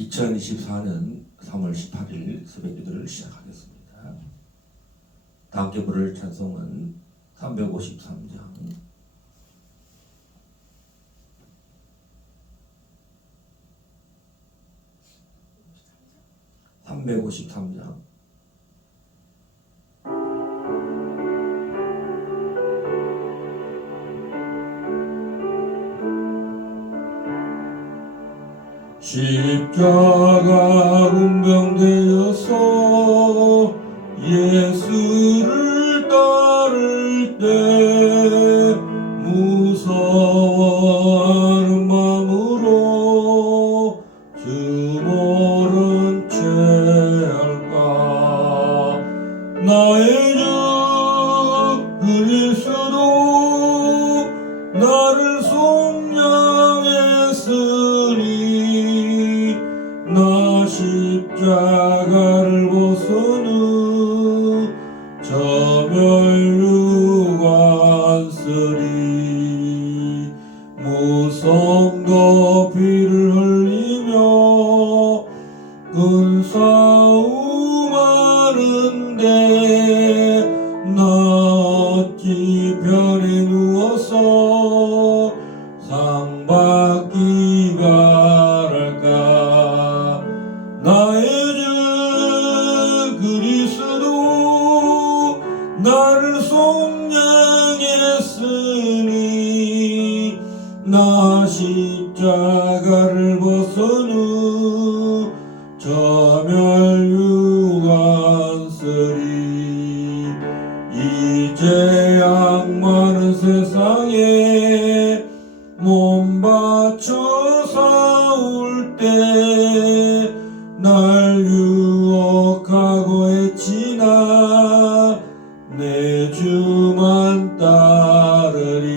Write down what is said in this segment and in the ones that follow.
2024년 3월 18일 새벽기도를 시작하겠습니다. 다 함께 부를 찬송은 353장, 353장 십자가 운명되어서 예수를 따를 때 무서워하는 마음으로 주 모른 채 할까. 나의 주 그리스도 나를 속량했으니 나 십자가를 벗어는 저 멸류관 쓰리. 무성도 피를 흘리며 큰 싸움하는데 나 어찌 편에 누워서 상 받기 바랄까. 나의 주 그리스도 나를 속량했으니 나 십자가를 벗어는 저 멸류관 쓰리. 이제 악마는 세상에 몸 바쳐 싸울 때 날 유혹하고 애치나 내 주만 따르리.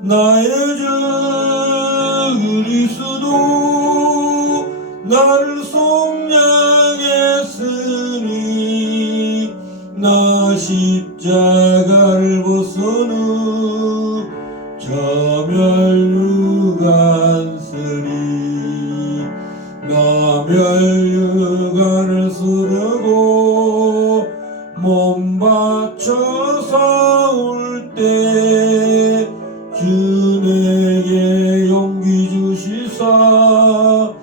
나의 주 그리스도 나를 속량했으니 나 십자가를 벗어는 저 멸류관 쓰리. 나 멸류관을 쓰려고 몸 바쳐 싸울 때 주 내게 용기 주시사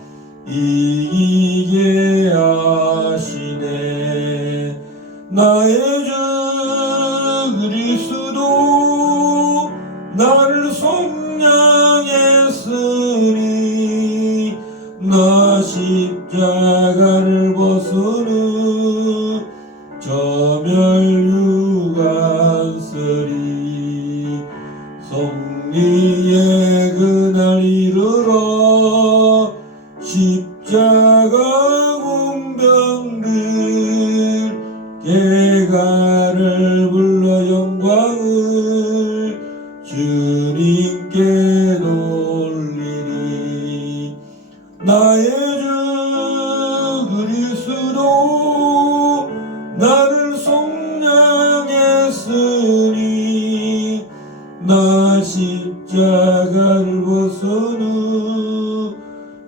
이기게 하시네. 나의 주 그리스도 나를 속량했으니 나 십자가를 벗어는 저 멸류관 쓰리. 승리의 그날 이르러 십자가 군병들 개가를 불러 영광을 주님께 돌리리. 나의 주 그리스도 나를 속량했으니 나 십자가를 벗어는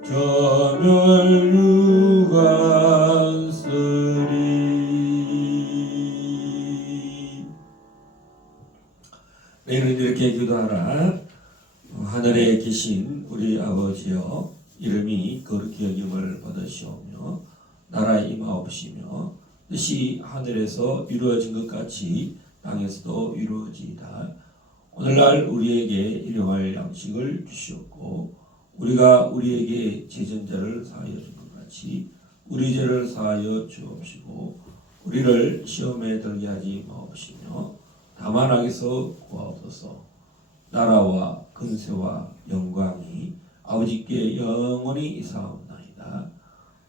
저 멸류관 쓰리. 내일은 이렇게 기도하라. 하늘에 계신 우리 아버지여, 이름이 거룩히 여김을 받으시오며 나라 임하옵시며 뜻이 하늘에서 이루어진 것 같이 땅에서도 이루어지이다. 오늘날 우리에게 일용할 양식을 주시옵고 우리가 우리에게 죄전자를 사하여 준 것 같이 우리 죄를 사하여 주옵시고 우리를 시험에 들게 하지 마옵시며 다만 악에서 구하옵소서. 나라와 근세와 영광이 아버지께 영원히 이사옵나이다.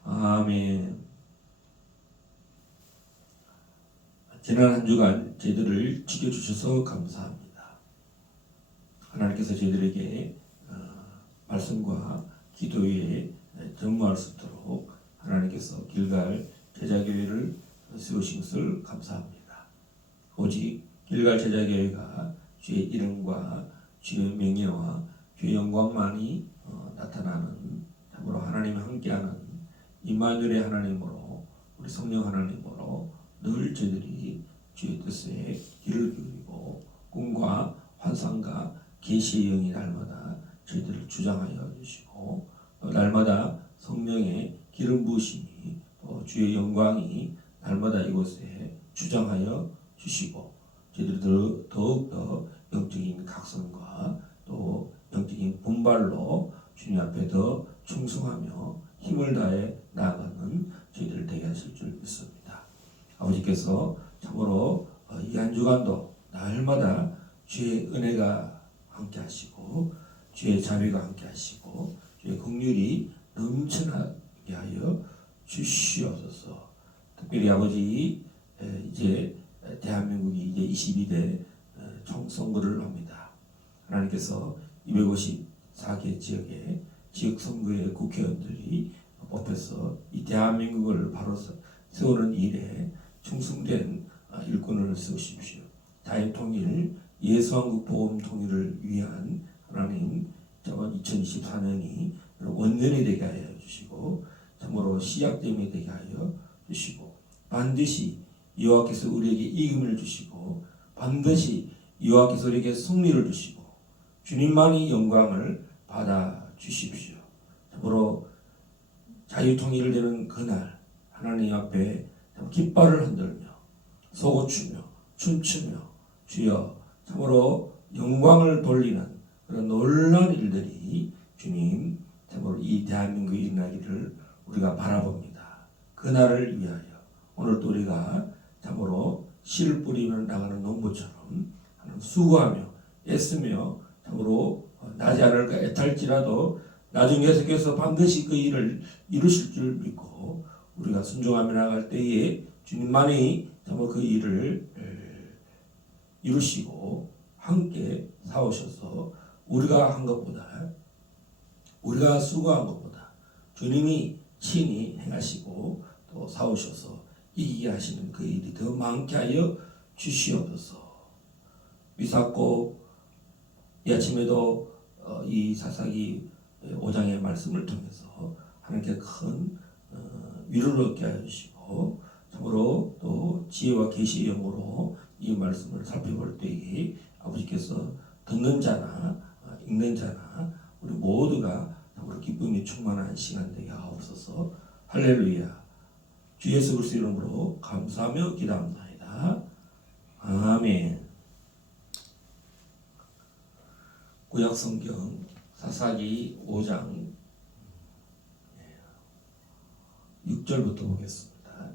아멘. 지난 한 주간 저희들을 지켜주셔서 감사합니다. 하나님께서 저희들에게 말씀과 기도 위에 전무할 수 있도록 하나님께서 길갈 제자교회를 세우신 것을 감사합니다. 오직 길갈 제자교회가 주의 이름과 주의 명예와 주의 영광만이 나타나는 참으로 하나님이 함께하는 임마누엘의 하나님으로 우리 성령 하나님으로 늘 저희들이 주의 뜻에 귀를 기울이고 꿈과 환상과 계시의 영이 날마다 저희들을 주장하여 주시고 날마다 성령의 기름 부으심이 주의 영광이 날마다 이곳에 주장하여 주시고 저희들이 더욱더 영적인 각성과 또 영적인 분발로 주님 앞에 더 충성하며 힘을 다해 나아가는 저희들 되게 하실 줄 믿습니다. 아버지께서 참으로 이 한 주간도 날마다 주의 은혜가 함께 하시고 주의 자비가 함께 하시고 주의 긍휼이 넘쳐나게 하여 주시옵소서. 특별히 아버지 이제 대한민국이 이제 22대 총선거를 합니다. 하나님께서 254개 지역의 지역선거의 국회의원들이 뽑혀서 이 대한민국을 바로 세우는 일에 충성된 일꾼을 세우십시오. 자유통일, 예수한국 복음 통일을 위한 하나님 2024년이 원년이 되게 하여 주시고 참으로 시작됨이 되게 하여 주시고 반드시 여호와께서 우리에게 이김을 주시고 반드시 여호와께서 우리에게 승리를 주시고 주님만이 영광을 받아 주십시오. 참으로 자유통일을 되는 그날 하나님 앞에 깃발을 흔들며 소고추며 춤추며 주여 참으로 영광을 돌리는 그런 놀라운 일들이 주님 참으로 이 대한민국에 일어나기를 우리가 바라봅니다. 그날을 위하여 오늘도 우리가 참으로 씨를 뿌리며 나가는 농부처럼 수고하며 애쓰며 참으로 나지 않을까 애탈지라도 나중에 계속해서 반드시 그 일을 이루실 줄 믿고 우리가 순종하며 나갈 때에 주님만이 참으로 그 일을 이루시고 함께 사오셔서 우리가 한 것보다 우리가 수고한 것보다 주님이 친히 행하시고 또 사오셔서 이기게 하시는 그 일이 더 많게 하여 주시옵소서. 미사고 이 아침에도 이 사사기 5장의 말씀을 통해서 하나님께 큰 위로를 얻게 하여 주시고 참으로 또 지혜와 계시의 영으로 이 말씀을 살펴볼 때에 아버지께서 듣는 자나 읽는 자나 우리 모두가 참으로 기쁨이 충만한 시간 되게 하옵소서. 할렐루야. 주 예수 그리스도 이름으로 감사하며 기도합니다. 아멘. 구약성경 사사기 5장 6절부터 보겠습니다.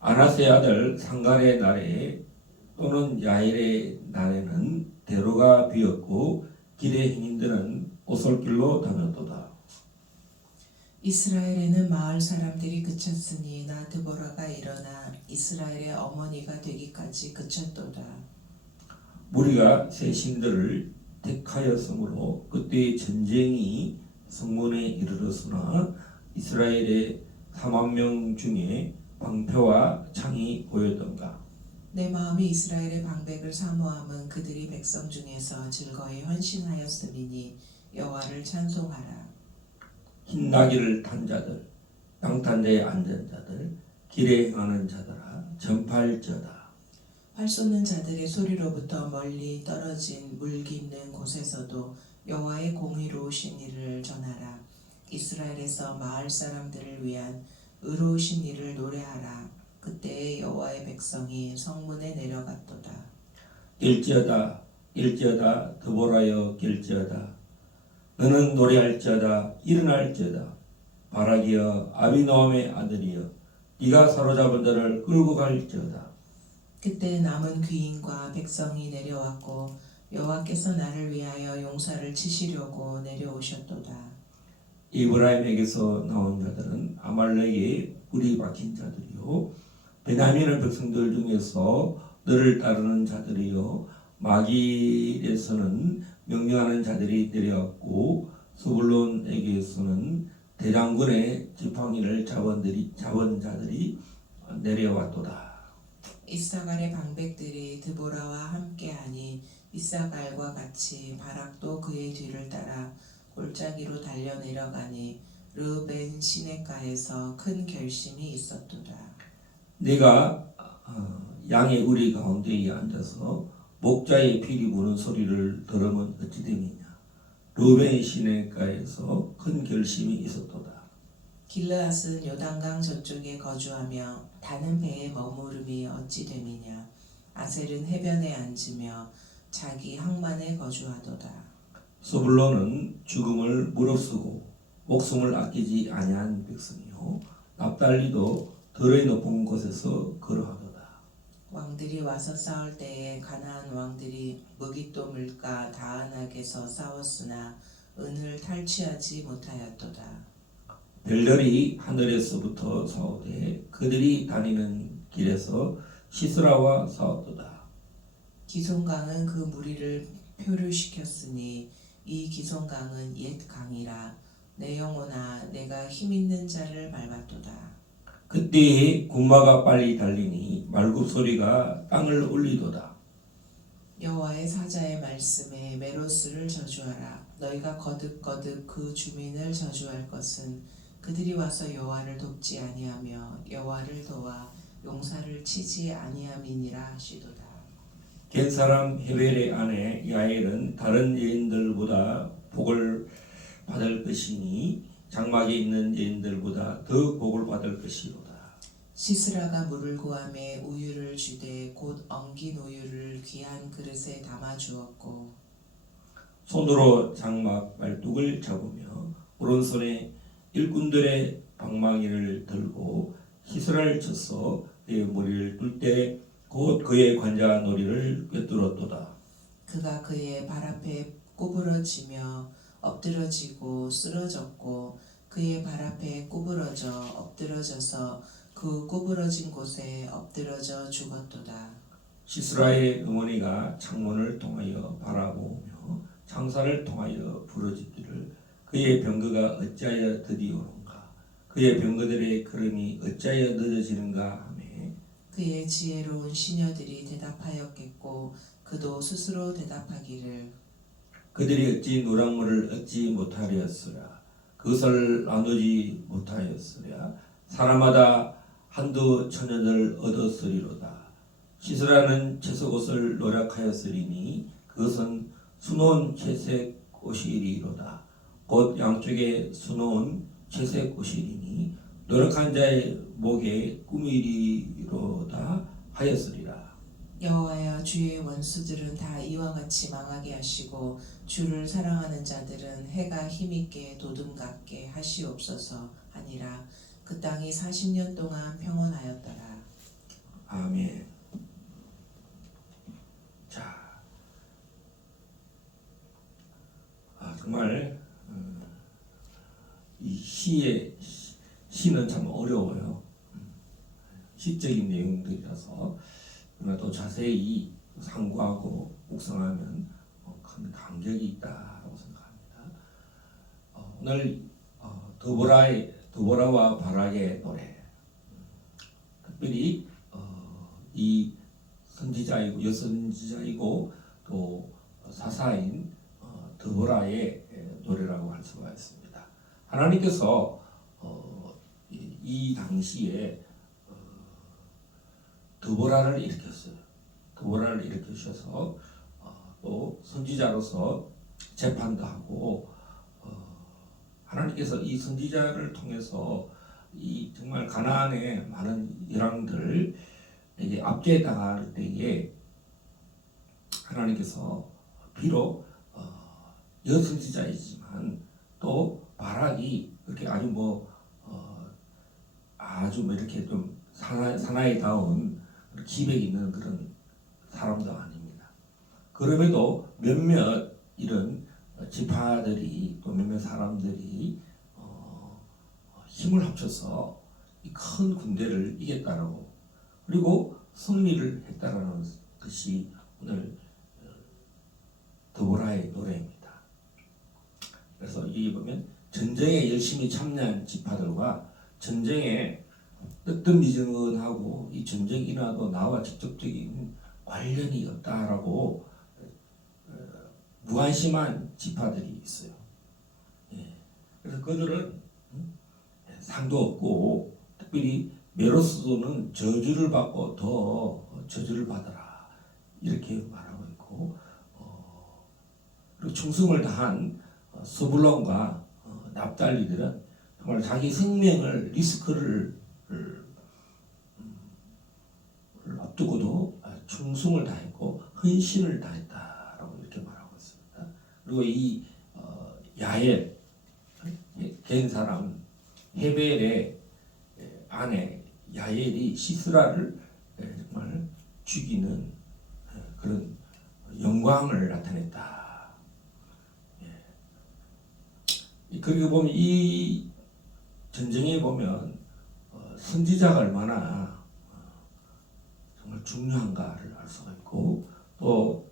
아나스의 아들 상갈의 날에 또는 야일의 날에는 대로가 비었고 길의 행인들은 오솔길로 다녔도다. 이스라엘에는 마을 사람들이 그쳤으니 나 드보라가 일어나 이스라엘의 어머니가 되기까지 그쳤도다. 무리가 새 신들을 택하였으므로 그때의 전쟁이 성문에 이르렀으나 이스라엘의 4만 명 중에 방패와 창이 보였던가. 내 마음이 이스라엘의 방백을 사모함은 그들이 백성 중에서 즐거이 헌신하였음이니 여호와를 찬송하라. 흰 나귀를 탄 자들, 양탄자에 앉은 자들, 길에 행하는 자들아 전파할지어다. 활 쏘는 자들의 소리로부터 멀리 떨어진 물 깊는 곳에서도 여호와의 공의로우신 일을 전하라. 이스라엘에서 마을 사람들을 위한 의로우신 일을 노래하라. 그때에 여호와의 백성이 성문에 내려갔도다. 낄지어다 낄지어다 드보라여 낄지어다 너는 노래할지어다 일어날지어다 바라기여 아비노함의 아들이여 네가 사로잡은 자를 끌고 갈지어다. 그때 남은 귀인과 백성이 내려왔고 여호와께서 나를 위하여 용사를 치시려고 내려오셨도다. 이브라임에게서 나온 자들은 아말렉의 뿌리 박힌 자들이요 베냐민 백성들 중에서 너를 따르는 자들이요 마길에서는 명령하는 자들이 내려왔고 스불론에게서는 대장군의 지팡이를 잡은 자들이 내려왔도다. 이사갈의 방백들이 드보라와 함께하니 이사갈과 같이 바락도 그의 뒤를 따라 골짜기로 달려 내려가니 르우벤 시냇가에서 큰 결심이 있었도다. 내가 양의 우리 가운데에 앉아서 목자의 피리 부는 소리를 들으면 어찌 됨이냐. 르우벤 시냇가에서 큰 결심이 있었도다. 길르앗은 요단강 저쪽에 거주하며 다는 배에 머무름이 어찌 됨이냐. 아셀은 해변에 앉으며 자기 항만에 거주하도다. 스불론은 죽음을 무릅쓰고 목숨을 아끼지 아니한 백성이요 납달리도 들의 높은 곳에서 걸어하도다. 왕들이 와서 싸울 때에 가나안 왕들이 무깃도 물가 다안악에서 싸웠으나 은을 탈취하지 못하였도다. 별들이 하늘에서부터 싸우되 그들이 다니는 길에서 시스라와 싸웠도다. 기손강은 그 무리를 표류시켰으니 이 기손강은 옛 강이라. 내 영혼아 내가 힘있는 자를 밟았도다. 그때에 군마가 빨리 달리니 말굽 소리가 땅을 울리도다. 여호와의 사자의 말씀에 메로스를 저주하라. 너희가 거듭거듭 그 주민을 저주할 것은 그들이 와서 여호와를 돕지 아니하며 여호와를 도와 용사를 치지 아니함이니라 하시도다. 겐 사람 헤벨의 아내 야엘은 다른 여인들보다 복을 받을 것이니 장막에 있는 여인들보다 더 복을 받을 것이로다. 시스라가 물을 구함에 우유를 주되 곧 엉긴 우유를 귀한 그릇에 담아 주었고 손으로 장막 말뚝을 잡으며 오른손에 일꾼들의 방망이를 들고 시스라를 쳐서 그의 머리를 뚫 때 곧 그의 관자 놀이를 꿰뚫었도다. 그가 그의 발 앞에 구부러지며 엎드러지고 쓰러졌고 그의 발 앞에 구부러져 엎드러져서 그 구부러진 곳에 엎드러져 죽었도다. 시스라의 어머니가 창문을 통하여 바라보며 창살을 통하여 부르짖기를 그의 병거가 어찌하여 드디어오는가 그의 병거들의 걸음이 어찌하여 늦어지는가 하며 그의 지혜로운 시녀들이 대답하였겠고 그도 스스로 대답하기를 그들이 어찌 노랑물을 얻지 못하리였으랴 그것을 나누지 못하였으랴 사람마다 한두 처녀들 얻었으리로다. 시스라는 채석옷을 노력하였으리니 그것은 수놓은 채색 옷이리로다. 곧 양쪽에 수놓은 채색 옷이리니 노력한 자의 목에 꾸미리로다 하였으리라. 여호와여 주의 원수들은 다 이와 같이 망하게 하시고 주를 사랑하는 자들은 해가 힘있게 도둠 같게 하시옵소서 하니라. 그 땅이 40년 동안 평온하였더라. 아멘. 자, 정말 이 시는 참 어려워요. 시적인 내용들이라서 그러나 또 자세히 상고하고 묵상하면 큰 감격이 있다고 생각합니다. 오늘 드보라와 바락의 노래, 특별히 이 선지자이고 여선지자이고 또 사사인 드보라의 노래라고 할 수가 있습니다. 하나님께서 이 당시에 드보라를 일으켰어요. 드보라를 일으키셔서 또 선지자로서 재판도 하고 하나님께서 이 선지자를 통해서 이 정말 가나안의 많은 열왕들에게 압제당할 때에 하나님께서 비록 여선지자이지만 또 바락이 그렇게 아주 이렇게 좀 사나이다운 기백 있는 그런 사람도 아닙니다. 그럼에도 몇몇 이런 지파들이 또 몇몇 사람들이 힘을 합쳐서 이 큰 군대를 이겼다라고 그리고 승리를 했다라는 것이 오늘 드보라의 노래입니다. 그래서 여기 보면 전쟁에 열심히 참여한 지파들과 전쟁에 어떤 미정은하고 이 전쟁이 일어나도 나와 직접적인 관련이 없다라고 무관심한 지파들이 있어요. 예. 그래서 그들은 상도 없고 특별히 메로스도는 저주를 받고 더 저주를 받아라 이렇게 말하고 있고 그리고 충성을 다한 스불론과 납달리들은 정말 자기 생명을 리스크를 앞두고도 충성을 다했고 헌신을 다했다라고 이렇게 말하고 있습니다. 그리고 이 야엘 된 사람 헤벨의 아내 야엘이 시스라를 정말 죽이는 그런 영광을 나타냈다. 그리고 보면 이 전쟁에 보면 선지자가 얼마나 정말 중요한가를 알 수가 있고 또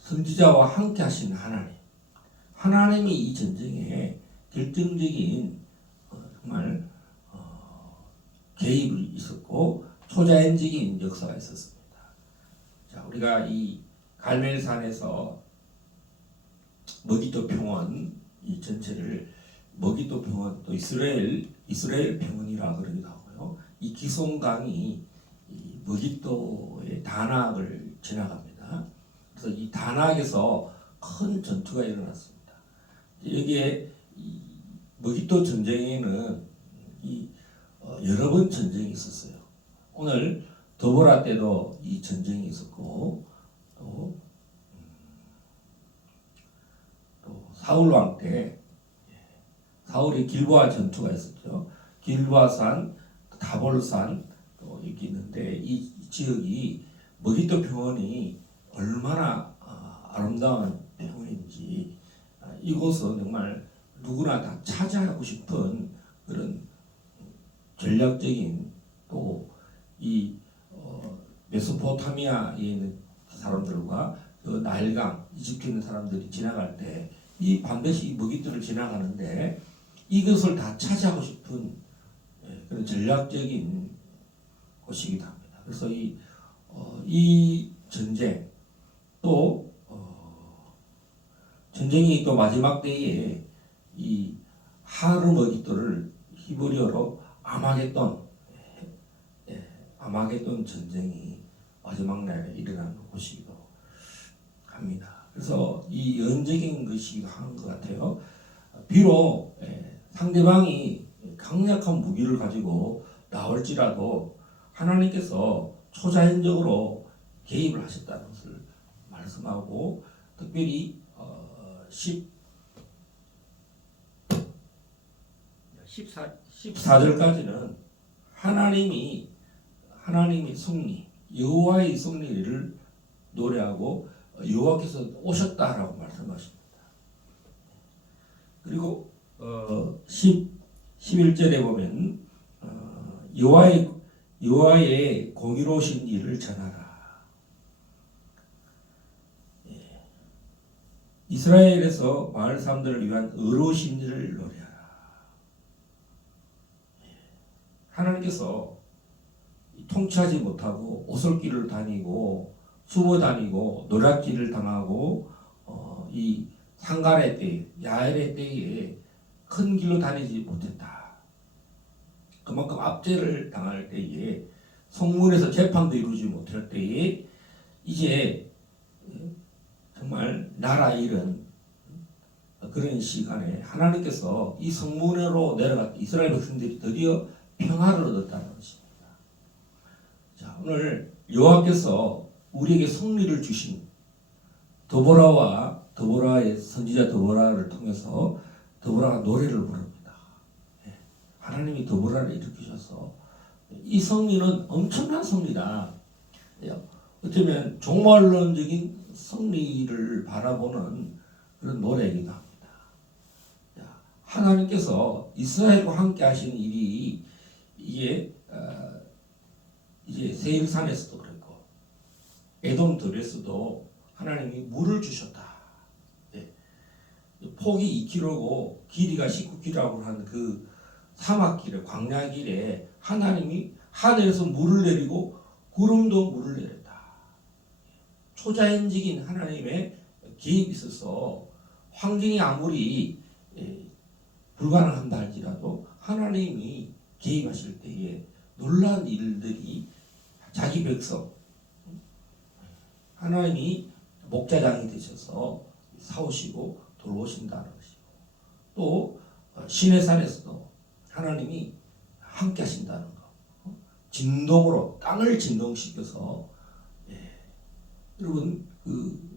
선지자와 함께 하신 하나님이 이 전쟁에 결정적인 정말 개입이 있었고 초자연적인 역사가 있었습니다. 자, 우리가 이 갈멜산에서 머기도 평원 이 전체를 머기도 평원 또 이스라엘 평원이라 그러기도 하고요. 이 기송강이 이 머기도의 다낙을 지나갑니다. 그래서 이 다낙에서 큰 전투가 일어났습니다. 여기에 이 머기도 전쟁에는 여러 번 전쟁이 있었어요. 오늘 더보라 때도 이 전쟁이 있었고 또 사울 왕 때 사울이 길보아 전투가 있었죠. 길보아산, 다볼산 또 여기 있는데 이 지역이 머기도 평원이 얼마나 아름다운 평원인지 이곳은 정말 누구나 다 차지하고 싶은 그런 전략적인 또 이 메소포타미아에 있는 사람들과 그 나일강 이집트에 있는 사람들이 지나갈 때 이 반드시 이 머깃들을 지나가는데 이것을 다 차지하고 싶은 그런 전략적인 곳이기도 합니다. 그래서 이 전쟁 또 전쟁이 또 마지막 때에 이 하르 머깃돌을 히브리어로 아마겟돈 전쟁이 마지막 날에 일어나는 곳이기도 합니다. 그래서 이 연적인 것이기도 하는 것 같아요. 비록 상대방이 강력한 무기를 가지고 나올지라도 하나님께서 초자연적으로 개입을 하셨다는 것을 말씀하고 특별히 14절까지는 하나님이 승리, 여호와의 승리를 노래하고 여호와께서 오셨다라고 말씀하십니다. 그리고 11절에 보면 여호와의 공의로우신 일을 전하라. 이스라엘에서 마을 사람들을 위한 의로우신 일을 노래하라. 하나님께서 통치하지 못하고 오솔길을 다니고 숨어 다니고 노략질을 당하고 이 상갈의 때, 야엘의 때에 큰 길로 다니지 못했다. 그만큼 압제를 당할 때에 성문에서 재판도 이루지 못할 때에 이제 정말 나라 잃은 그런 시간에 하나님께서 이 성문으로 내려갔 이스라엘 백성들이 드디어 평화를 얻었다는 것입니다. 자, 오늘 여호와께서 우리에게 승리를 주신 더보라의 선지자 더보라를 통해서 더보라가 노래를 부릅니다. 하나님이 더보라를 일으키셔서 이 승리는 엄청난 승리다. 어쩌면 종말론적인 승리를 바라보는 그런 노래이기도 합니다. 하나님께서 이스라엘과 함께 하신 일이 이게 이제 세일산에서도 그랬고 에돔 들에서도 하나님이 물을 주셨다. 폭이 2km고 길이가 19km라고 하는 그 사막길에 광야길에 하나님이 하늘에서 물을 내리고 구름도 물을 내렸다. 초자연적인 하나님의 개입이 있어서 환경이 아무리 불가능한다 할지라도 하나님이 개입하실 때에 놀라운 일들이 자기 백성 하나님이 목자장이 되셔서 사오시고 돌보신다는 것이고 또 시내산에서도 하나님이 함께 하신다는 것 진동으로 땅을 진동시켜서 여러분 그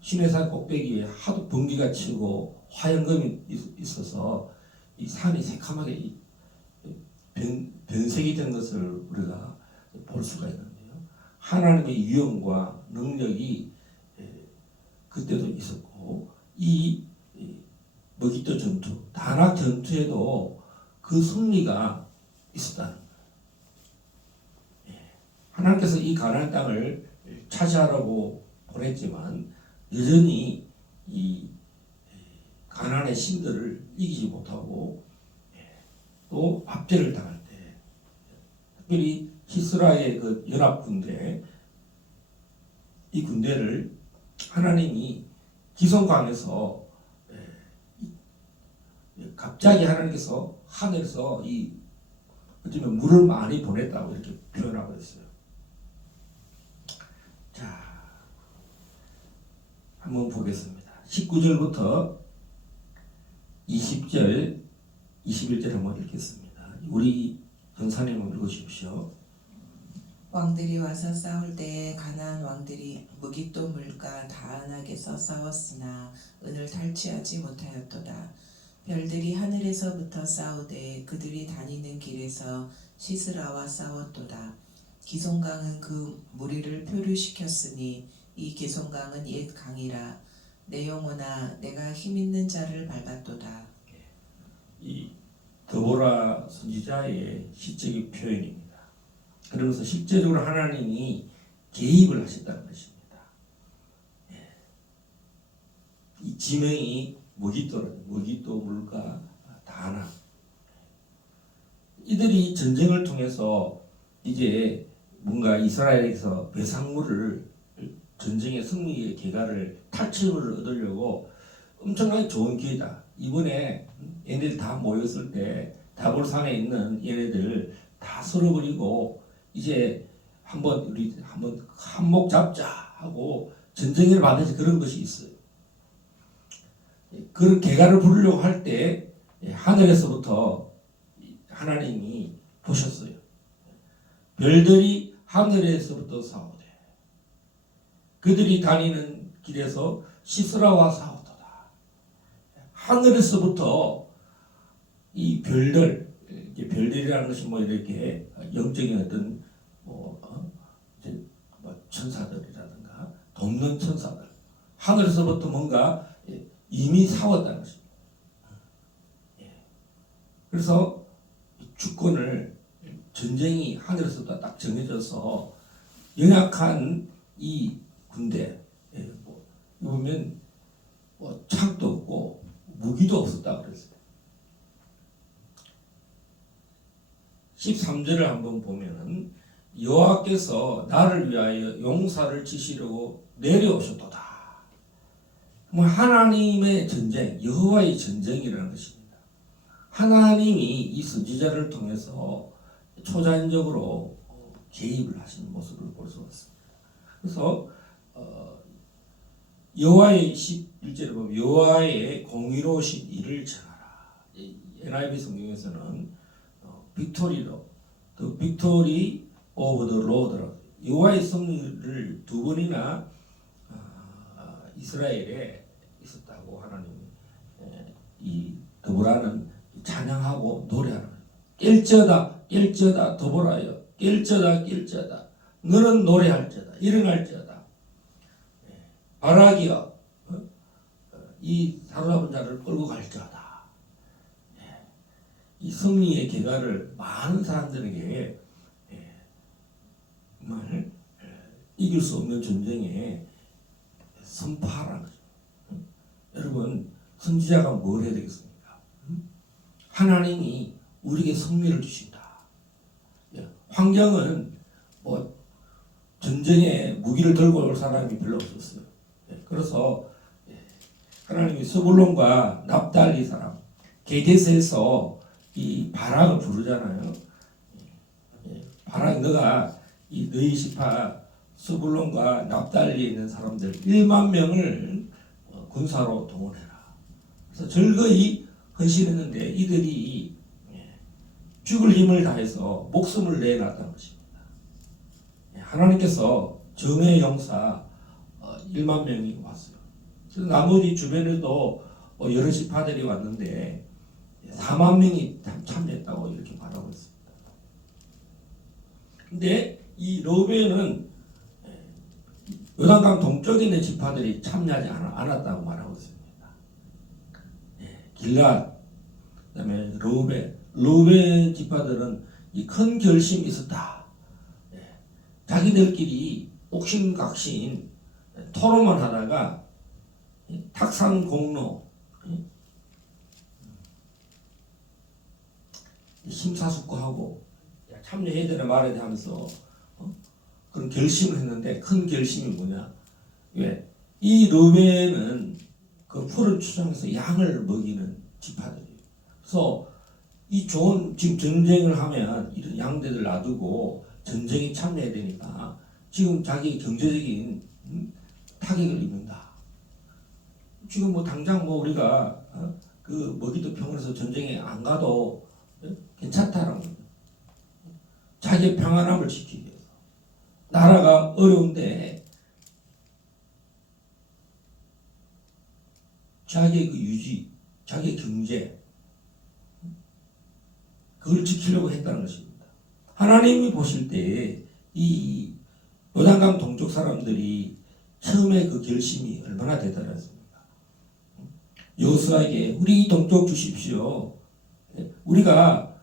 시내산 꼭대기에 하도 번개가 치고 화염금이 있어서 이 산이 새카맣게 변색이 된 것을 우리가 볼 수가 있는데요. 하나님의 유형과 능력이 그때도 있었고 이 머깃도 전투, 다낙 전투에도 그 승리가 있었다는 거예요. 하나님께서 이 가나안 땅을 차지하라고 보냈지만 여전히 이 가나안의 신들을 이기지 못하고 또 압제를 당할 때 특별히 히스라의 그 연합 군대 이 군대를 하나님이 기성강에서 갑자기 하나님께서 하늘에서 이 어쩌면 물을 많이 보냈다고 이렇게 표현하고 있어요. 자, 한번 보겠습니다. 19절부터 20절, 21절 한번 읽겠습니다. 우리 전사님 한번 읽으십시오. 왕들이 와서 싸울 때에 가나안 왕들이 무깃도 물과 다안악에서 싸웠으나 은을 탈취하지 못하였도다. 별들이 하늘에서부터 싸우되 그들이 다니는 길에서 시스라와 싸웠도다. 기송강은 그 무리를 표류시켰으니 이 기송강은 옛 강이라. 내 영혼아 내가 힘있는 자를 밟았도다. 이 드보라 선지자의 시적인 표현입니다. 그러면서 실제적으로 하나님이 개입을 하셨다는 것입니다. 이 지명이 머깃도 물과 다나 이들이 전쟁을 통해서 이제 뭔가 이스라엘에서 배상물을 전쟁의 승리의 계가를 탈취를 얻으려고 엄청나게 좋은 기회다. 이번에 얘네들 다 모였을 때 다볼산에 있는 얘네들 다 쓸어버리고 이제 우리 한번 한몫 잡자 하고 전쟁을 받아서 그런 것이 있어요. 그런 계가를 부르려고 할 때 하늘에서부터 하나님이 보셨어요. 별들이 하늘에서부터 싸우되 그들이 다니는 길에서 시스라와 싸우도다. 하늘에서부터 이 별들이라는 것이 뭐 이렇게 영적인 어떤 천사들이라든가 돕는 천사들 하늘에서부터 뭔가 이미 싸웠다는 것입니다. 그래서 주권을 전쟁이 하늘에서부터 딱 정해져서 연약한 이 군대 보면 창도 없고 무기도 없었다 그랬어요. 13절을 한번 보면은 여호와께서 나를 위하여 용사를 치시려고 내려오셨도다. 뭐 하나님의 전쟁, 여호와의 전쟁이라는 것입니다. 하나님이 이 선지자를 통해서 초자연적으로 개입을 하시는 모습을 볼 수 있습니다. 그래서 여호와의 11절에 보면 여호와의 공의로우신 일을 전하라. NIV 성경에서는 빅토리로 the victory of the Lord 여호와의 승리를 두 번이나 이스라엘에 있었다고 하나님이 이 드보라는 찬양하고 노래하는 깰지어다 드보라여 깰지어다 너는 노래할지어다 일어날지어다 바라기여 이 사로잡은 자를 끌고 갈지어다. 이 승리의 계가를 많은 사람들에게 정말 이길 수 없는 전쟁에 선포하라는 거죠. 여러분 선지자가 뭘 해야 되겠습니까? 하나님이 우리에게 승리를 주신다. 예, 환경은 뭐 전쟁에 무기를 들고 올 사람이 별로 없었어요. 예, 그래서 하나님이 스불론과 납달리 사람 게데스에서 이 바락을 부르잖아요. 바락 너가 이 너희 지파 스불론과 납달리에 있는 사람들 1만 명을 군사로 동원해라. 그래서 즐거이 헌신했는데 이들이 죽을 힘을 다해서 목숨을 내놨다는 것입니다. 하나님께서 정의 용사 1만 명이 왔어요. 그래서 나머지 주변에도 여러 지파들이 왔는데 4만 명이 참여했다고 이렇게 말하고 있습니다. 근데 이 러브에는 요단강 동쪽에 있는 지파들이 참여하지 않았다고 말하고 있습니다. 길앗, 그다음에 러브의 지파들은 이 큰 결심이 있었다. 자기들끼리 옥신각신 토론만 하다가 탁상 공로 심사숙고하고 참여해야 되나 말아야 돼 하면서 그런 결심을 했는데 큰 결심이 뭐냐? 왜? 이 르베는 그 푸른 추장에서 양을 먹이는 지파들이에요. 그래서 이 좋은 지금 전쟁을 하면 이런 양대들 놔두고 전쟁에 참여해야 되니까 지금 자기 경제적인 타격을 입는다. 지금 뭐 당장 뭐 우리가 그 먹이도 병원에서 전쟁에 안 가도 괜찮다라는 거예요. 자기의 평안함을 지키기 위해서. 나라가 어려운데 자기의 그 유지, 자기의 경제 그걸 지키려고 했다는 것입니다. 하나님이 보실 때 이 요단강 동쪽 사람들이 처음에 그 결심이 얼마나 대단했습니까? 여호수아에게 우리 이 동쪽 주십시오. 우리가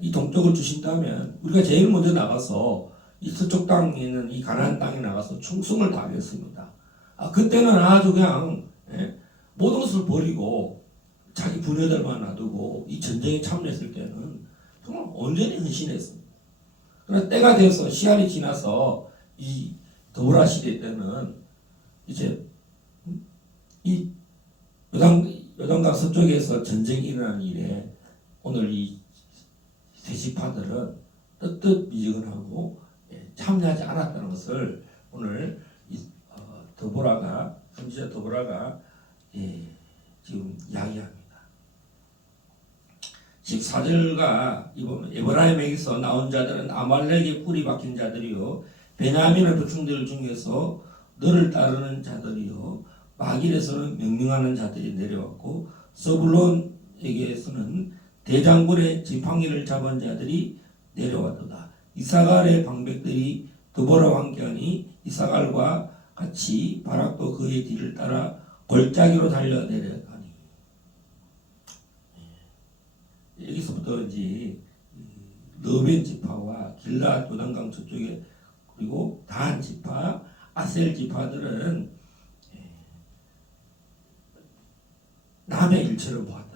이 동쪽을 주신다면 우리가 제일 먼저 나가서 이 서쪽 땅에 있는 이 가나안 땅에 나가서 충성을 다하겠습니다. 그때는 아주 그냥 모든 것을 버리고 자기 부녀들만 놔두고 이 전쟁에 참여했을 때는 정말 온전히 헌신했습니다. 그러나 때가 돼서 시간이 지나서 이 더보라 시대 때는 이제 이 요단강 서쪽에서 전쟁이 일어나는 일에 오늘 이 세 지파들은 떳떳 미증언하고 참여하지 않았다는 것을 오늘 더보라가 선지자 더보라가 지금 이야기합니다. 14절과 이번 에브라임에게서 나온 자들은 아말렉의 뿔이 박힌 자들이요 베냐민의 백성들 중에서 너를 따르는 자들이요 마길에서는 명령하는 자들이 내려왔고 서불론에게서는 대장군의 지팡이를 잡은 자들이 내려왔도다. 이사갈의 방백들이 드보라와 함께하니 이사갈과 같이 바락도 그의 뒤를 따라 골짜기로 달려 내려가니. 여기서부터 이제 르벤 지파와 길앗 요단강 저쪽에 그리고 단 지파, 아셀 지파들은 남의 일처럼 보았다.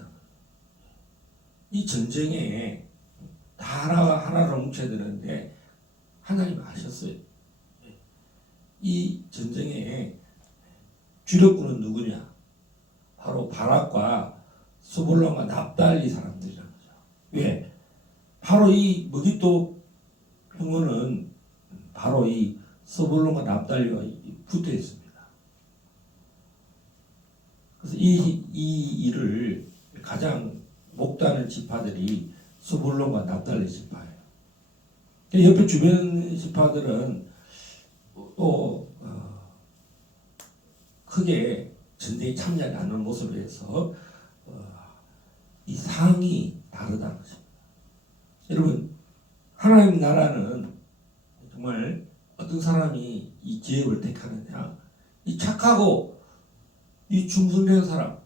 이 전쟁에 다 하나로 뭉쳐야 되는데 하나님 아셨어요. 이 전쟁에 주력군은 누구냐? 바로 바락과 스불론과 납달리 사람들이라는 거죠. 왜? 바로 이 머깃도 평원은 바로 이 스불론과 납달리와 붙어 있습니다. 그래서 이 일을 가장 목도하는 지파들이 스불론과 납달리 지파예요. 옆에 주변 지파들은 또 크게 전쟁에 참여하지 않는 모습에 대해서 이 상이 다르다는 것입니다. 여러분 하나님 나라는 정말 어떤 사람이 이 기업을 택하느냐, 이 착하고 이 충성된 사람,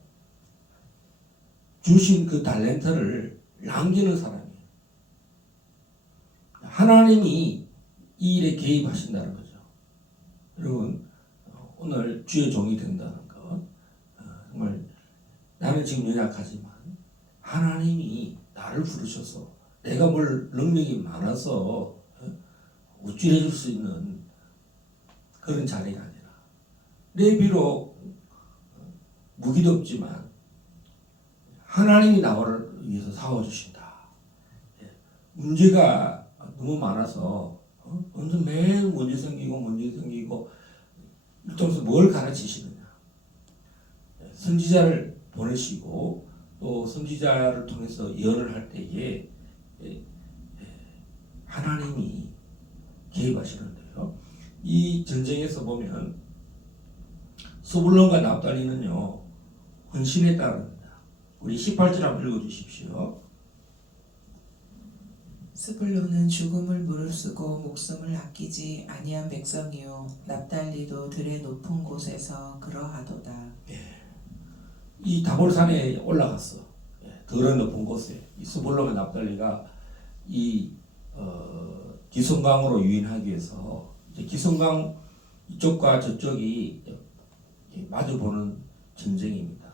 주신 그 달란트를 남기는 사람이에요. 하나님이 이 일에 개입하신다는 거죠. 여러분 오늘 주의 종이 된다는 것, 정말 나는 지금 연약하지만 하나님이 나를 부르셔서 내가 뭘 능력이 많아서 우쭐해 줄 수 있는 그런 자리가 아니라 내 비록 무기도 없지만 하나님이 나를 위해서 싸워주신다. 문제가 너무 많아서 완전 매일 문제 생기고 일통에서 뭘 가르치시느냐. 선지자를 보내시고 또 선지자를 통해서 예언을 할 때에 하나님이 개입하시는데요. 이 전쟁에서 보면 스불론과 납달리는요 헌신했다는 우리 18절 한번 읽어주십시오. 스불론은 죽음을 무릅쓰고 목숨을 아끼지 아니한 백성이요 납달리도 들의 높은 곳에서 그러하도다. 이 다볼산에 올라갔어. 더러 높은 곳에 이 스불론과 납달리가 이 기송강으로 유인하기 위해서 이제 기송강 이쪽과 저쪽이 마주보는 전쟁입니다.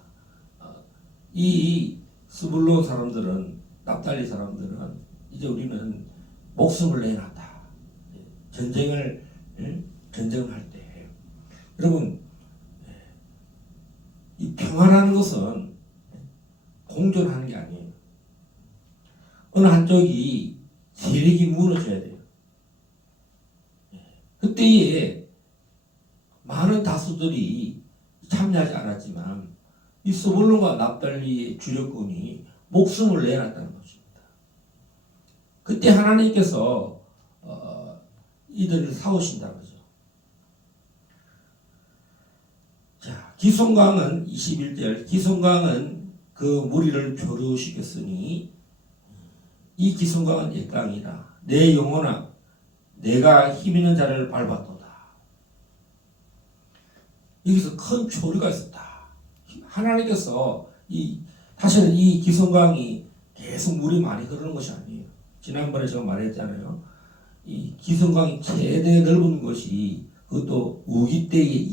이 스불론 사람들은 납달리 사람들은 이제 우리는 목숨을 내놨다. 전쟁을 할 때 여러분 이 평화라는 것은 공존하는 게 아니에요. 어느 한쪽이 세력이 무너져야 돼요. 그때에 많은 다수들이 참여하지 않았지만 이 스불론과 납달리의 주력군이 목숨을 내놨다는 것입니다. 그때 하나님께서 이들을 사오신다는 거죠. 자, 기송강은 21절 기송강은 그 무리를 표류시켰으니 이 기송강은 옛강이라 내 영혼아 내가 힘있는 자를 밟았도다. 여기서 큰 표류가 있었다. 하나님께서 사실은 이 기송강이 계속 물이 많이 흐르는 것이 아니에요. 지난번에 제가 말했잖아요. 이 기송강이 최대 넓은 것이 그것도 우기 때의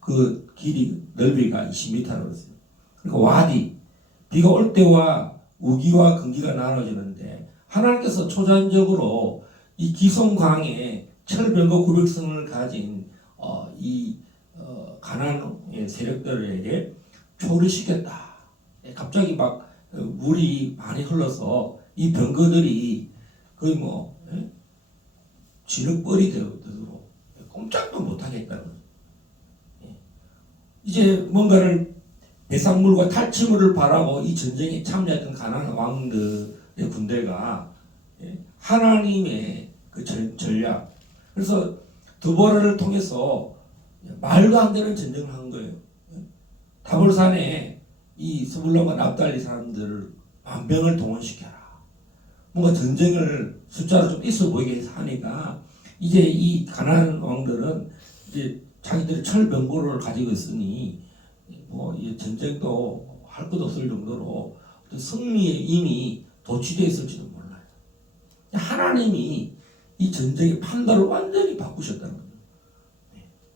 그 길이 넓이가 20m라고 했어요. 그러니까 와디 비가 올 때와 우기와 건기가 나눠지는데 하나님께서 초자연적으로 이 기송강에 철병거 900성을 가진 가나안의 세력들에게 표류시켰다. 갑자기 막 물이 많이 흘러서 이 병거들이 거의 진흙벌이 되도록 꼼짝도 못하겠다는 거예요. 이제 뭔가를 배상물과 탈취물을 바라고 이 전쟁에 참여했던 가나안 왕들의 군대가 하나님의 그 전략 그래서 드보라를 통해서 말도 안 되는 전쟁을 한 거예요. 다볼산에 이 스불론과 납달리 사람들을 만병을 동원시켜라. 뭔가 전쟁을 숫자로 좀 있어 보이게 해서 하니까 이제 이 가나안 왕들은 이제 자기들이 철병고를 가지고 있으니 이 전쟁도 할 것도 없을 정도로 어떤 승리에 이미 도취되어 있을지도 몰라요. 하나님이 이 전쟁의 판단을 완전히 바꾸셨다는 거예요.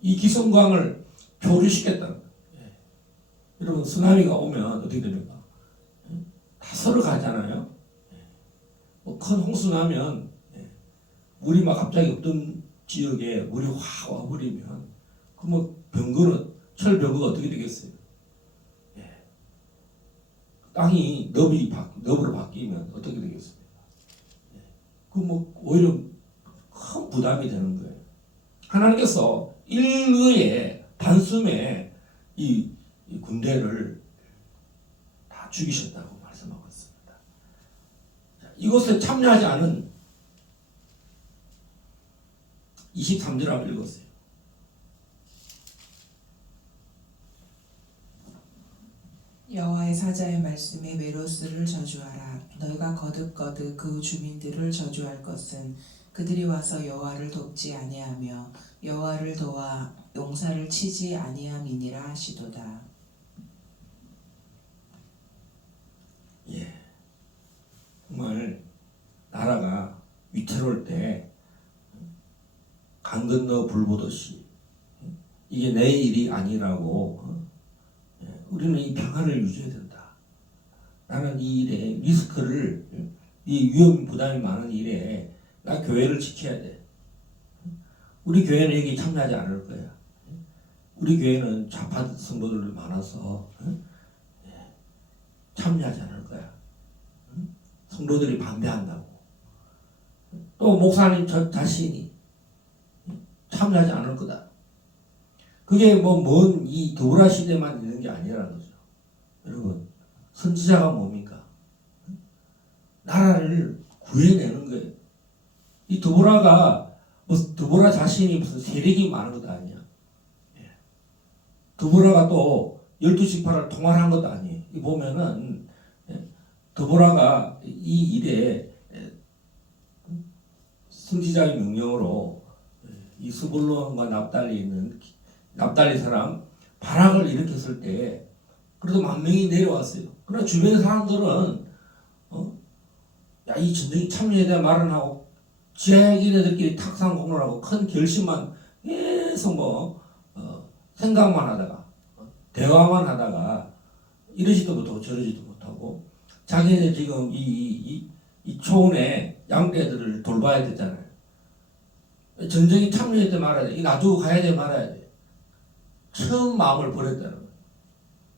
이 기송강을 표류시켰다는 거예요. 여러분 쓰나미가 오면 어떻게 됩니까? 다 서로 가잖아요. 큰 홍수 나면 물이 막 갑자기 어떤 지역에 물이 확 와버리면 그러면 철병거가 어떻게 되겠어요? 땅이 너비로 바뀌면 어떻게 되겠습니까? 오히려 큰 부담이 되는 거예요. 하나님께서 인류의 단숨에 이 군대를 다 죽이셨다고 말씀하고 있습니다. 이것에 참여하지 않은 23절 한번 읽었어요. 여호와의 사자의 말씀에 메로스를 저주하라. 너희가 거듭거듭 그 주민들을 저주할 것은 그들이 와서 여호와를 돕지 아니하며 여호와를 도와 용사를 치지 아니함이니라 하시도다. 정말 나라가 위태로울 때 강 건너 불 보듯이 이게 내 일이 아니라고 우리는 이 평화를 유지해야 된다. 나는 이 일에 리스크를, 이 위험 부담이 많은 일에 나 교회를 지켜야 돼. 우리 교회는 여기 참여하지 않을 거야. 우리 교회는 좌파 성도들 많아서 참여하지 않을 거야. 성도들이 반대한다고. 또 목사님 자신이 참여하지 않을 거다. 그게 뭐 먼 이 더불어 시대만 있는 게 아니라는 거죠. 여러분, 선지자가 뭡니까? 나라를 구해내는 거예요. 이 더불어가 더불어 자신이 무슨 세력이 많은 것도 아니야. 더불어가 또 12지파를 통할한 것도 아니에요. 이 보면은 더불어가 이 일에 선지자의 명령으로 이 스불론과 납달리 있는 납달리 사람 발악을 일으켰을 때 그래도 10,000명이 내려왔어요. 그러나 주변 사람들은 야, 이 전쟁에 참여에 대한 말은 하고 자기네들끼리 탁상 공론하고 큰 결심만 계속 생각만 하다가 대화만 하다가 이러지도 못하고 저러지도 못하고 자기네 지금 이 초원의 양떼들을 돌봐야 되잖아요. 전쟁에 참여해야 돼 말아야 돼. 이 놔두고 가야 돼 말아야 돼. 처음 마음을 버렸다는 거예요.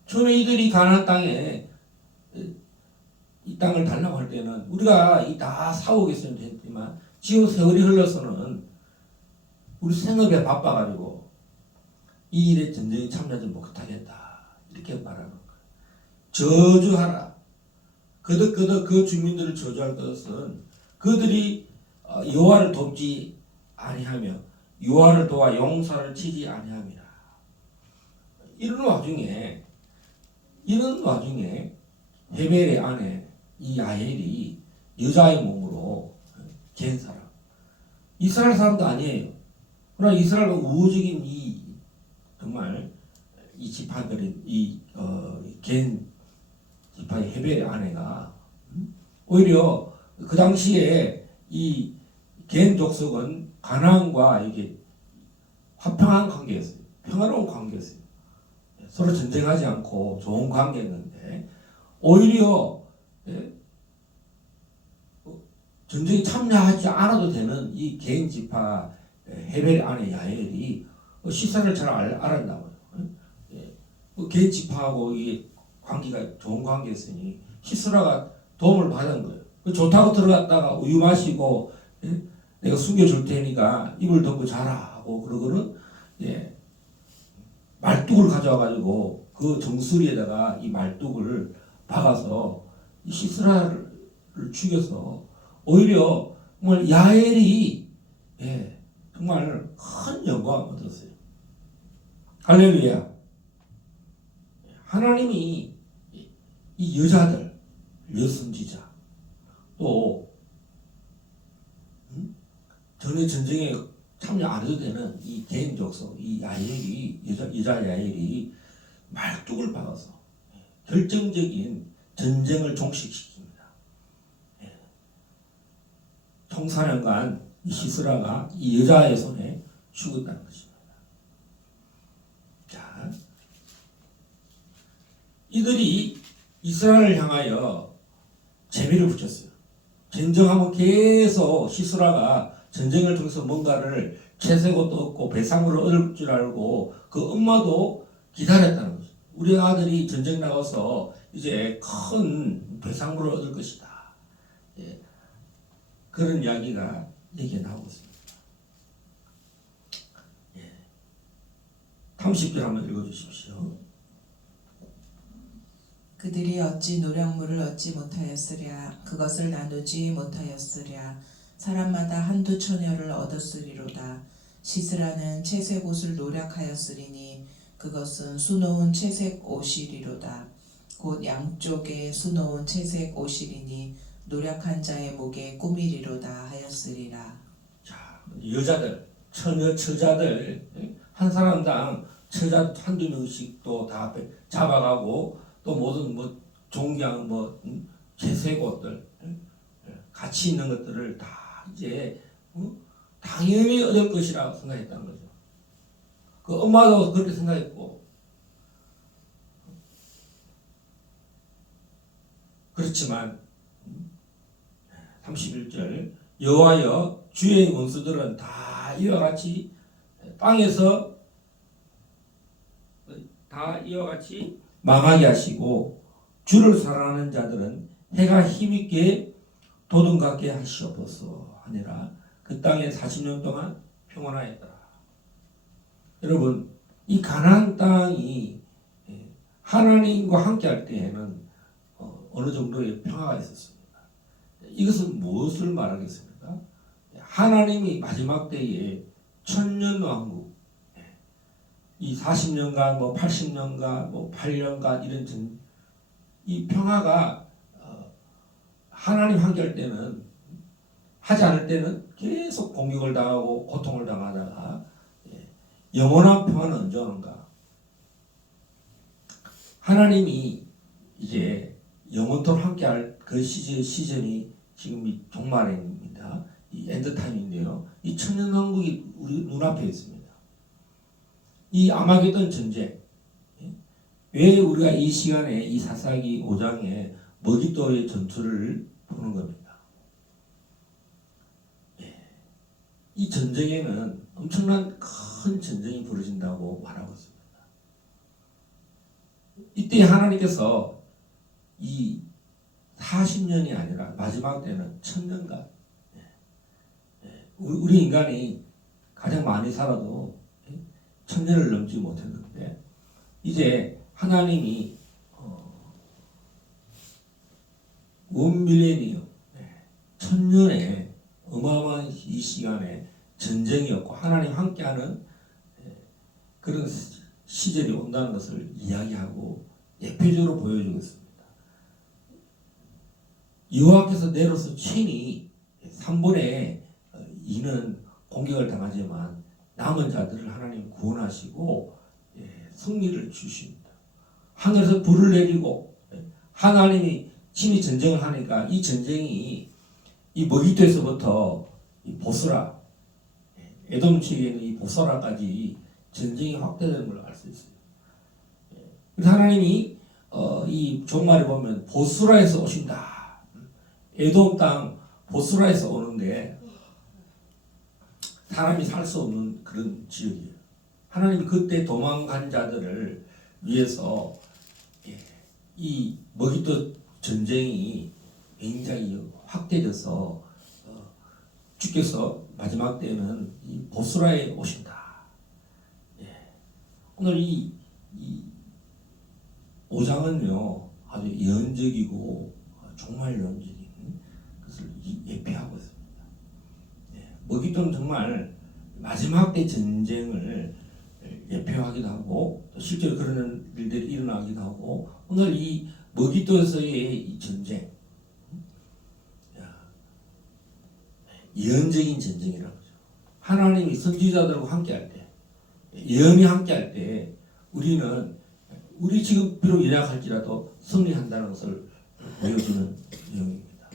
처음에 이들이 가나안 땅에 이 땅을 달라고 할 때는 우리가 이 다 싸우겠으면 됐지만 지금 세월이 흘러서는 우리 생업에 바빠가지고 이 일에 전쟁에 참여하지 못하겠다 이렇게 말하는 거예요. 저주하라. 거듭 그 주민들을 저주할 것은 그들이 여호와를 돕지 아니하며 여호와를 도와 용사를 치지 아니함이라. 이런 와중에 헤벨의 아내 이 야엘이 여자의 몸으로 갠 사람. 이스라엘 사람도 아니에요. 그러나 이스라엘 우호적인 정말 이 지파들인 갠 지파의 헤벨의 아내가 오히려 그 당시에 이 갠 족속은 가나안과 이게 화평한 관계였어요. 평화로운 관계였어요. 서로 전쟁하지 않고 좋은 관계였는데 오히려 전쟁에 참여하지 않아도 되는 이 갠 지파 헤벨의 아내 야엘이 시사를 잘 알았나 봐요. 갠 지파하고 이게 관계가 좋은 관계였으니 시스라가 도움을 받은 거예요. 좋다고 들어갔다가 우유 마시고 내가 숨겨줄 테니까 입을 덮고 자라 하고 그러고는 말뚝을 가져와가지고 그 정수리에다가 이 말뚝을 박아서 이 시스라를 죽여서 오히려 정말 야엘이 정말 큰 영광을 얻었어요. 할렐루야. 하나님이 이 여자들, 여선지자 또 전에 전쟁에 참여 안 해도 되는 이 갠 족속, 이 야엘이 여자 야엘이 말뚝을 박아서 결정적인 전쟁을 종식시킵니다. 총사령관 시스라가 이 여자의 손에 죽었다는 것입니다. 자, 이들이 이스라엘을 향하여 재미를 붙였어요. 전쟁하면 계속 시스라가 전쟁을 통해서 뭔가를 채색옷도 얻고 배상으로 얻을 줄 알고 그 엄마도 기다렸다는 거죠. 우리 아들이 전쟁 나가서 이제 큰 배상물을 얻을 것이다. 그런 이야기가 여기에 나오고 있습니다. 30절 한번 읽어주십시오. 그들이 어찌 노력물을 얻지 못하였으랴. 그것을 나누지 못하였으랴. 사람마다 한두 처녀를 얻었으리로다. 시스라는 채색 옷을 노력하였으리니 그것은 수놓은 채색 옷이리로다. 곧 양쪽에 수놓은 채색 옷이리니 노력한 자의 목에 꾸미리로다 하였으리라. 자, 여자들, 처자들 한 사람당 처자 한두 명씩 또 다 잡아가고 또 모든 종양 채색 옷들 가치 있는 것들을 다 이제 당연히 얻을 것이라고 생각했다는 거죠. 그 엄마도 그렇게 생각했고 그렇지만 31절 여호와여 주의 원수들은 다 이와 같이 땅에서 망하게 하시고 주를 사랑하는 자들은 해가 힘있게 도둑같게 하시옵소서 하니라. 그 땅에 40년 동안 평안하였더라. 여러분, 이 가나안 땅이 하나님과 함께할 때에는 어느 정도의 평화가 있었습니다. 이것은 무엇을 말하겠습니까? 하나님이 마지막 때에 천년왕국, 이 40년간, 80년간, 8년간 이런 이 평화가 하나님 함께할 때는 하지 않을 때는 계속 공격을 당하고 고통을 당하다가 영원한 평화는 언제 오는가? 하나님이 이제 영원토록 함께할 그 시즌이 지금 이 종말입니다. 이 엔드타임인데요. 이 천년왕국이 우리 눈앞에 있습니다. 이 아마게돈 전쟁. 왜 우리가 이 시간에 이 사사기 5장에 머기또의 전투를 보는 겁니다. 이 전쟁에는 엄청난 큰 전쟁이 벌어진다고 말하고 있습니다. 이때 하나님께서 이 40년이 아니라 마지막 때는 1000년간 우리 인간이 가장 많이 살아도 1000년을 넘지 못했는데 이제 하나님이 원밀레니엄 1000년의 어마어마한 이 시간에 전쟁이 없고 하나님 함께하는 그런 시절이 온다는 것을 이야기하고 예표적으로 보여주고 있습니다. 여호와께서 내려서 친히 3분의 2는 공격을 당하지만 남은 자들을 하나님 구원하시고 승리를 주십니다. 하늘에서 불을 내리고 하나님이 친히 전쟁을 하니까 이 전쟁이 이 머기토에서부터 이 보스라 에돔 지역에 있는 이 보스라까지 전쟁이 확대되는 걸 알 수 있어요. 그래서 하나님이 이 종말에 보면 보스라에서 오신다. 에돔 땅 보스라에서 오는데 사람이 살 수 없는 그런 지역이에요. 하나님이 그때 도망간 자들을 위해서 이 머기토 전쟁이 굉장히 확대돼서 주께서 마지막 때는 이 보스라에 오신다. 오늘 이 5장은요 아주 예언적이고 정말 예언적인 것을 예표하고 있습니다. 머기토는 정말 마지막 때 전쟁을 예표하기도 하고 실제로 그런 일들이 일어나기도 하고 오늘 이 머기토에서의 이 전쟁 예언적인 전쟁이라고 하죠. 하나님이 선지자들과 함께할 때 예언이 함께할 때 우리 지금 비록 연약할지라도 승리한다는 것을 보여주는 내용입니다.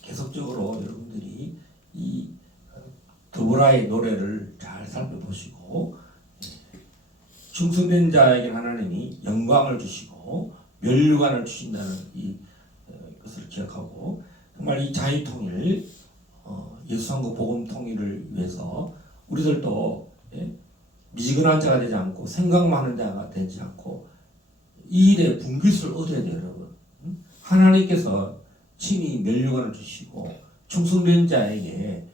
계속적으로 여러분들이 이 드보라의 노래를 잘 살펴보시고 충성된 자에게 하나님이 영광을 주시고 멸류관을 주신다는 이 것을 기억하고 정말 이 자유통일 예수한국 복음 통일을 위해서 우리들도 미지근한 자가 되지 않고 생각만 하는 자가 되지 않고 이 일에 분깃을 얻어야 돼요, 여러분. 하나님께서 친히 멸류관을 주시고 충성된 자에게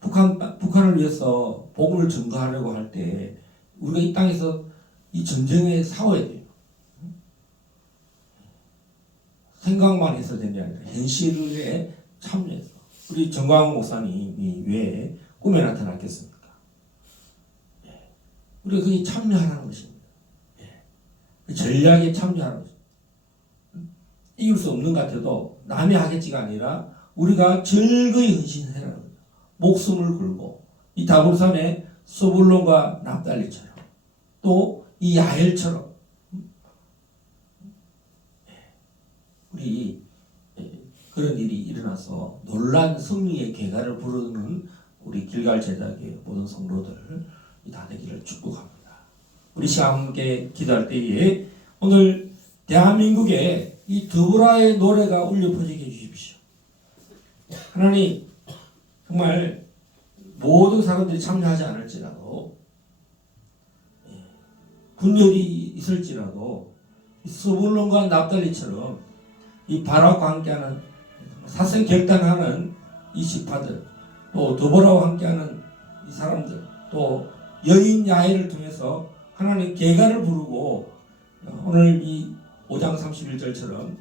북한을 위해서 복음을 증거하려고 할 때 우리가 이 땅에서 이 전쟁에 싸워야 돼요. 생각만 해서 되는 게 아니라 현실에 참여해서 우리 정광훈 목사님이 왜 꿈에 나타났겠습니까? 우리가 거기 참여하라는 것입니다. 그 전략에 참여하는 것입니다. 이길 수 없는 것 같아도 남이 하겠지가 아니라 우리가 즐거이 헌신해라는 거예요. 목숨을 걸고 이 다볼산의 소불론과 납달리처럼 또 이 야엘처럼 우리 그런 일이 일어나서 놀란 승리의 개가를 부르는 우리 길갈 제작의 모든 성도들 다 되기를 축복합니다. 우리 시간 함께 기도할 때에 오늘 대한민국에 이 드보라의 노래가 울려 퍼지게 해주십시오. 하나님 정말 모든 사람들이 참여하지 않을지라도 분열이 있을지라도 스불론과 납달리처럼 이 바락과 함께하는 사생 결단하는 이 지파들, 또 드보라와 함께하는 이 사람들, 또 여인 야훼를 통해서 하나님 계가를 부르고 오늘 이 5장 31절처럼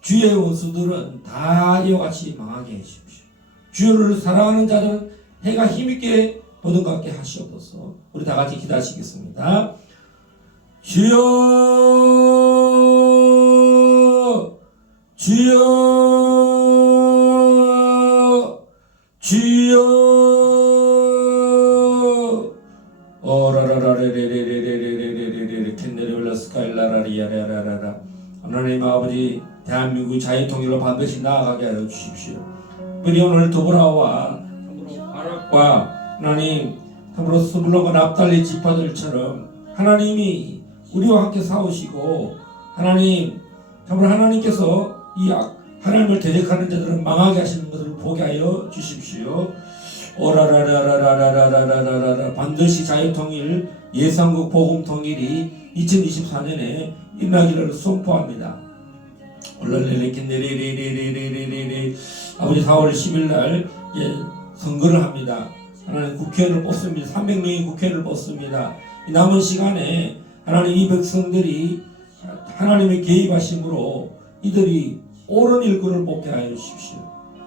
주의 원수들은 다 이와 같이 망하게 해주십시오. 주를 사랑하는 자들은 해가 힘있게 보던 것 같게 하시옵소서. 우리 다 같이 기도하시겠습니다. 주여, 주여, 주여. 오라라라레레레레레레레레레 캔네리올라 스카일라라리아라라라. 하나님 아버지, 대한민국 자유통일로 반드시 나아가게 하여 주십시오. 우리 오늘 드보라와 바락과 하나님 참으로 스불론과 납달리 지파들처럼 하나님이 우리와 함께 싸우시고 하나님 참으로 하나님께서 이 하나님을 대적하는 자들은 망하게 하시는 것을 보게 하여 주십시오. 오라라라라라라라라라라. 반드시 자유통일 예산국 복음통일이 2024년에 일어나기를 선포합니다. 올랄레레레레레레레레레레레. 아버지 4월 10일날 선거를 합니다. 하나님 국회의원을 뽑습니다. 300명의 국회의원을 뽑습니다. 이 남은 시간에 하나님 이 백성들이 하나님의 개입하심으로 이들이 옳은 일꾼을 뽑게 하여 주십시오.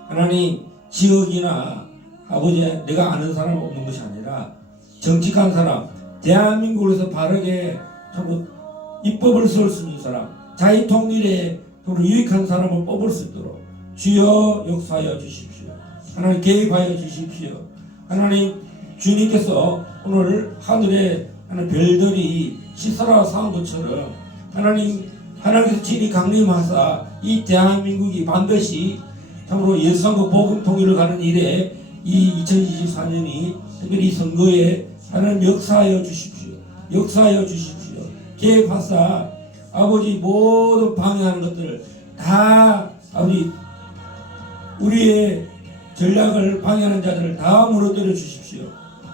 하나님 지역이나 아버지 내가 아는 사람 없는 것이 아니라 정직한 사람, 대한민국에서 바르게 참으로 입법을 세울 수 있는 사람, 자유통일에 유익한 사람을 뽑을 수 있도록 주여 역사하여 주십시오. 하나님 개입하여 주십시오. 하나님 주님께서 오늘 하늘에 하나님 별들이 시사라 사온 것처럼 하나님께서 친히 강림하사 이 대한민국이 반드시 참으로 예수한국 복음 통일을 가는 일에 이 2024년이 특별히 선거에 하나님 역사하여 주십시오. 역사하여 주십시오. 개입하사 아버지 모든 방해하는 것들 다 아버지 우리의 전략을 방해하는 자들을 다 무너뜨려 주십시오.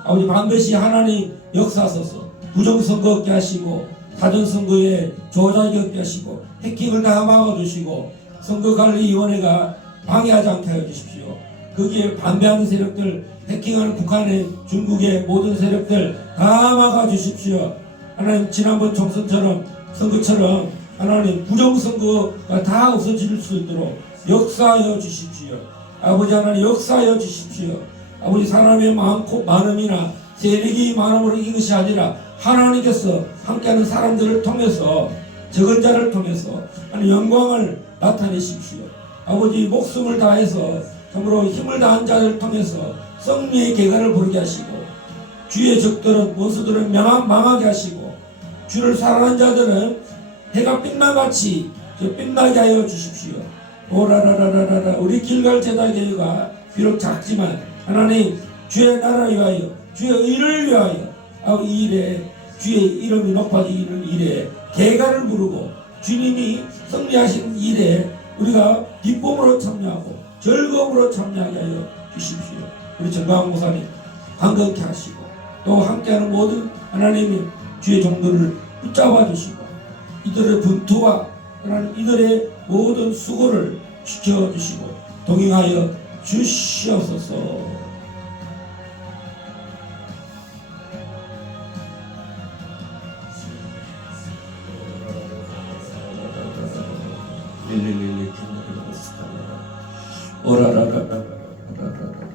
아버지 반드시 하나님 역사하소서. 부정선거 없게 하시고 사전선거에 조작이 없게 하시고 해킹을 다 막아주시고 선거관리위원회가 방해하지 않게 하여 주십시오. 거기에 반대하는 세력들, 해킹하는 북한의 중국의 모든 세력들 다 막아주십시오. 하나님 지난번 총선처럼 선거처럼 하나님 부정선거가 다 없어질 수 있도록 역사하여 주십시오. 아버지 하나님 역사하여 주십시오. 아버지 사람의 많음이나 세력이 많음으로 이긴 것이 아니라 하나님께서 함께하는 사람들을 통해서 적은 자를 통해서 하나님 영광을 나타내십시오. 아버지 목숨을 다해서 참으로 힘을 다한 자를 통해서 승리의 계가를 부르게 하시고 주의 적들은 원수들은 망하게 하시고 주를 사랑하는 자들은 해가 빛나같이 빛나게 하여 주십시오. 오라라라라라. 우리 길갈 제자교회가 비록 작지만 하나님 주의 나라를 위하여 주의 의를 위하여 이 일에 주의 이름이 높아지는 일에 계가를 부르고 주님이 승리하신 일에 우리가 기쁨으로 참여하고 즐거움으로 참여하게 하여 주십시오. 우리 정광 목사님 강건케 하시고 또 함께하는 모든 하나님의 주의 종들을 붙잡아 주시고 이들의 분투와 하나님 이들의 모든 수고를 지켜주시고 동행하여 주시옵소서. 오라라라라라라라라라라